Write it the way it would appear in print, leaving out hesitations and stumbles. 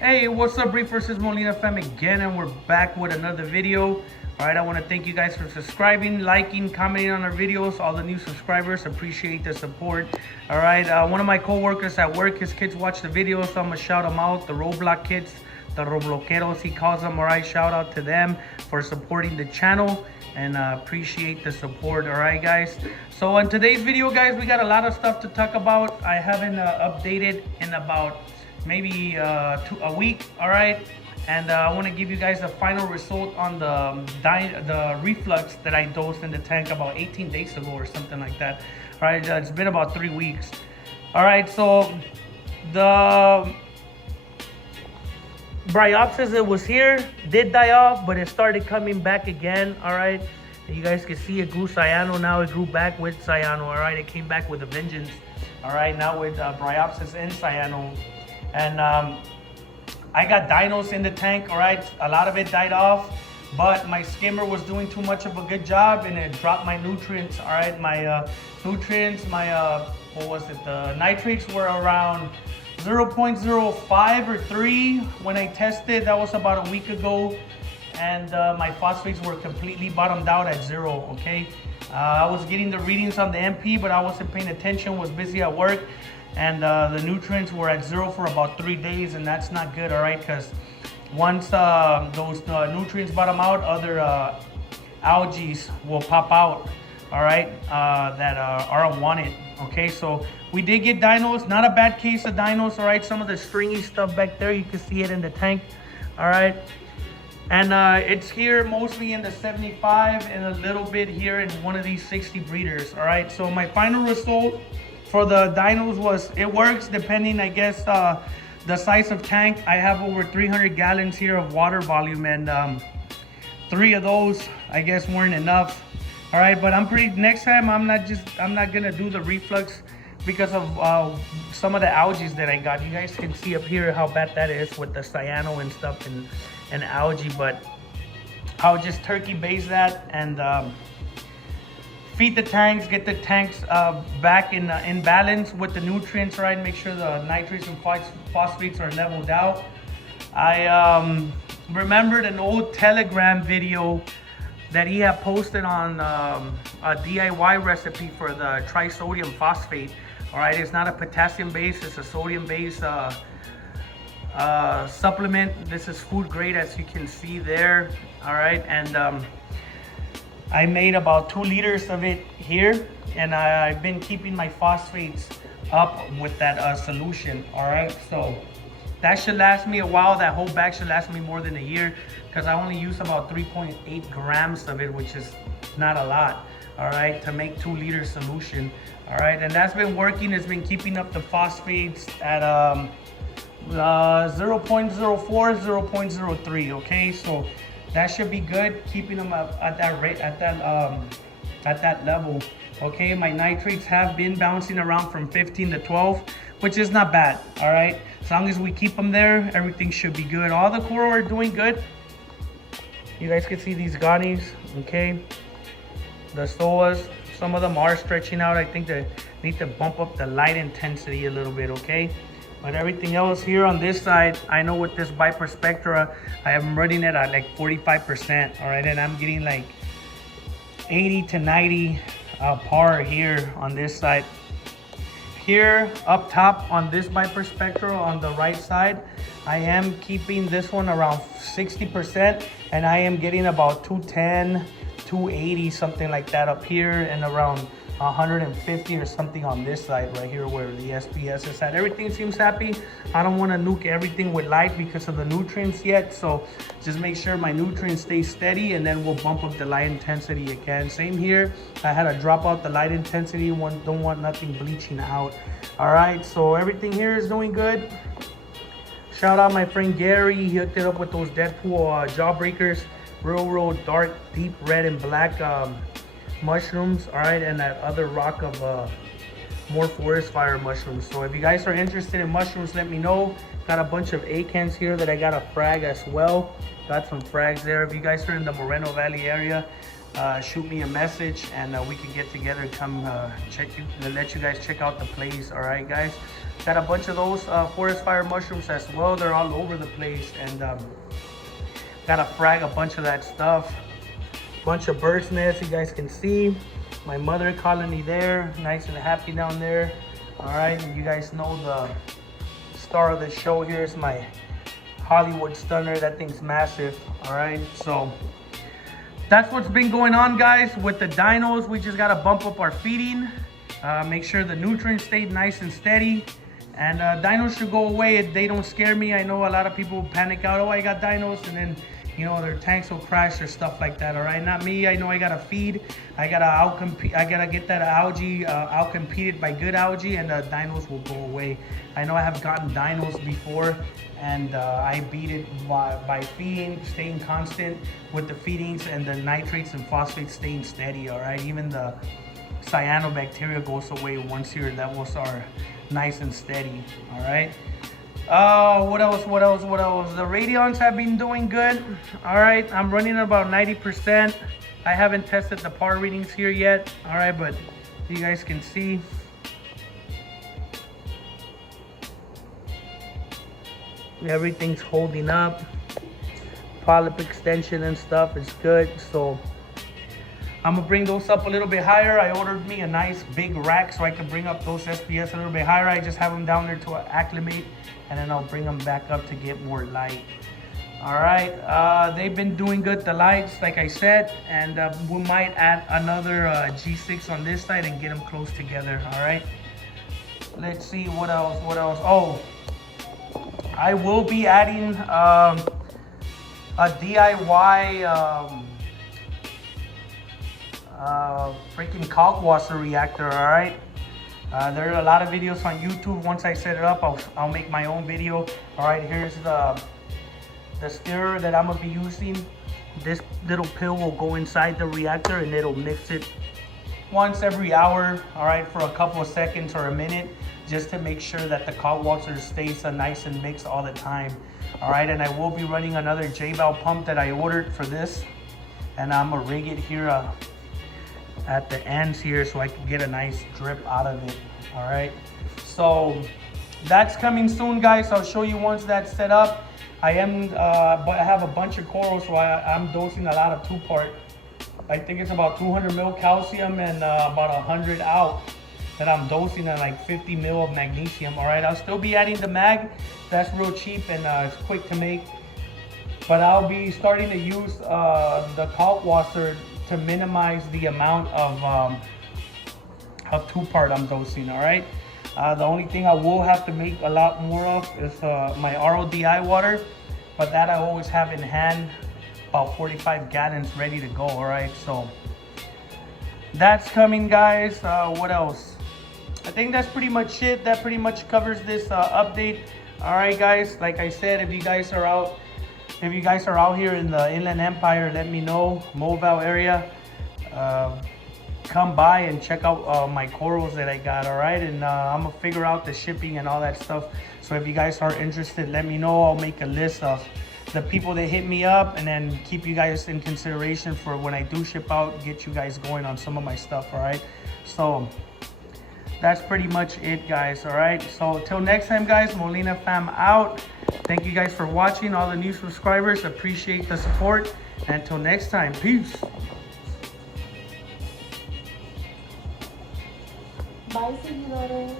Hey, what's up, Reef versus Molina fam again, and we're back with another video. All right, I want to thank you guys for subscribing, liking, commenting on our videos. All the new subscribers, appreciate the support. All right, one of my co-workers at work, his kids watch the videos, so I'm gonna shout them out. The Roblox kids, the Robloqueros, he calls them. All right, shout out to them for supporting the channel, and appreciate the support. All right, guys. So in today's video, guys, we got a lot of stuff to talk about. I haven't updated in about maybe a week. All right, and I want to give you guys the final result on the reflux that I dosed in the tank about 18 days ago or something like that. All right, it's been about 3 weeks. All right, so the bryopsis, it was here, did die off, but it started coming back again. All right, and you guys can see it grew cyano. Now it grew back with cyano. All right, it came back with a vengeance. All right, now with bryopsis and cyano. And I got dinos in the tank. All right, a lot of it died off, but my skimmer was doing too much of a good job, and it dropped my nutrients. All right, my nutrients, my what was it, the nitrates were around 0.05 or 3 when I tested. That was about a week ago, and my phosphates were completely bottomed out at 0. Okay, I was getting the readings on the MP, but I wasn't paying attention, was busy at work. And the nutrients were at 0 for about 3 days, and that's not good. All right, because once those nutrients bottom out, other algae will pop out. All right, that are unwanted. Okay, so we did get dinos. Not a bad case of dinos. All right, some of the stringy stuff back there, you can see it in the tank. All right, and it's here mostly in the 75 and a little bit here in one of these 60 breeders. All right, so my final result for the dinos was, it works depending, I guess, the size of tank. I have over 300 gallons here of water volume, and 3 of those, I guess, weren't enough. All right, but next time I'm not gonna do the reflux because of some of the algae that I got. You guys can see up here how bad that is with the cyano and stuff and algae, but I'll just turkey base that and feed the tanks, get the tanks back in balance with the nutrients, right? Make sure the nitrates and phosphates are leveled out. I remembered an old Telegram video that he had posted on a DIY recipe for the trisodium phosphate. All right, it's not a potassium base, it's a sodium base supplement. This is food grade, as you can see there. All right, and I made about 2 liters of it here, and I've been keeping my phosphates up with that solution. All right, so that should last me a while. That whole bag should last me more than a year, because I only use about 3.8 grams of it, which is not a lot. All right, to make 2-liter solution. All right, and that's been working. It's been keeping up the phosphates at 0.04, 0.03. Okay, so that should be good, keeping them up at that rate, at that level. Okay, my nitrates have been bouncing around from 15 to 12, which is not bad. All right, as long as we keep them there, everything should be good. All the coral are doing good. You guys can see these ganies. Okay, the stoas, some of them are stretching out. I think they need to bump up the light intensity a little bit. Okay, but everything else here on this side, I know with this Viper Spectra, I am running it at like 45%. All right, and I'm getting like 80 to 90 par here on this side. Here up top on this Viper Spectra on the right side, I am keeping this one around 60%, and I am getting about 210, 280, something like that up here, and around 150 or something on this side right here where the SPS is at. Everything seems happy. I don't want to nuke everything with light because of the nutrients yet, so just make sure my nutrients stay steady, and then we'll bump up the light intensity again. Same here, I had to drop out the light intensity. Don't want nothing bleaching out. All right, so everything here is doing good. Shout out my friend Gary. He hooked it up with those Deadpool jawbreakers, real dark, deep red and black mushrooms. All right, and that other rock of more forest fire mushrooms. So if you guys are interested in mushrooms, let me know. Got a bunch of acans here that I got a frag as well. Got some frags there. If you guys are in the Moreno Valley area, shoot me a message, and we can get together and come let you guys check out the place. All right, guys. Got a bunch of those forest fire mushrooms as well. They're all over the place, and gotta frag a bunch of that stuff. Bunch of bird's nests, you guys can see. My mother colony there, nice and happy down there. All right, and you guys know the star of the show here is my Hollywood stunner. That thing's massive. All right, so that's what's been going on, guys, with the dinos. We just gotta bump up our feeding, make sure the nutrients stay nice and steady, and dinos should go away. They don't scare me. I know a lot of people panic out, oh, I got dinos, and then you know their tanks will crash or stuff like that. All right, not me. I know I gotta feed. I gotta get that algae outcompeted by good algae, and the dinos will go away. I know I have gotten dinos before, and I beat it by feeding, staying constant with the feedings, and the nitrates and phosphates staying steady. All right, even the cyanobacteria goes away once your levels are nice and steady. All right. What else? The radions have been doing good. All right, I'm running about 90%. I haven't tested the par readings here yet. All right, but you guys can see. Everything's holding up. Polyp extension and stuff is good. So I'm gonna bring those up a little bit higher. I ordered me a nice big rack so I can bring up those SPS a little bit higher. I just have them down there to acclimate, and then I'll bring them back up to get more light. All right, they've been doing good, the lights, like I said, and we might add another G6 on this side and get them close together. All right, let's see what else. Oh, I will be adding a DIY freaking Kalkwasser reactor. All right, there are a lot of videos on YouTube. Once I set it up, I'll make my own video. All right, here's the stirrer that I'm gonna be using. This little pill will go inside the reactor, and it'll mix it once every hour, all right, for a couple of seconds or a minute, just to make sure that the Kalkwasser stays nice and mixed all the time. All right, and I will be running another J-valve pump that I ordered for this, and I'm gonna rig it here at the ends here so I can get a nice drip out of it. All right, so that's coming soon, guys. I'll show you once that's set up. I have a bunch of corals, so I'm dosing a lot of 2-part. I think it's about 200 mil calcium and about 100 out that I'm dosing, and like 50 mil of magnesium. All right, I'll still be adding the mag. That's real cheap and it's quick to make. But I'll be starting to use the Kalkwasser to minimize the amount of 2-part I'm dosing. All right. The only thing I will have to make a lot more of is my RODI water, but that I always have in hand, about 45 gallons ready to go. All right, so that's coming, guys. What else? I think that's pretty much it. That pretty much covers this update. All right, guys, like I said, if you guys are out here in the Inland Empire, let me know, Mobile area. Come by and check out my corals that I got. All right, and I'm gonna figure out the shipping and all that stuff. So if you guys are interested, let me know. I'll make a list of the people that hit me up, and then keep you guys in consideration for when I do ship out, get you guys going on some of my stuff. All right, so that's pretty much it, guys. All right, so till next time, guys, Molina fam out. Thank you guys for watching. All the new subscribers, appreciate the support. Until next time, peace. Bye, seguidores.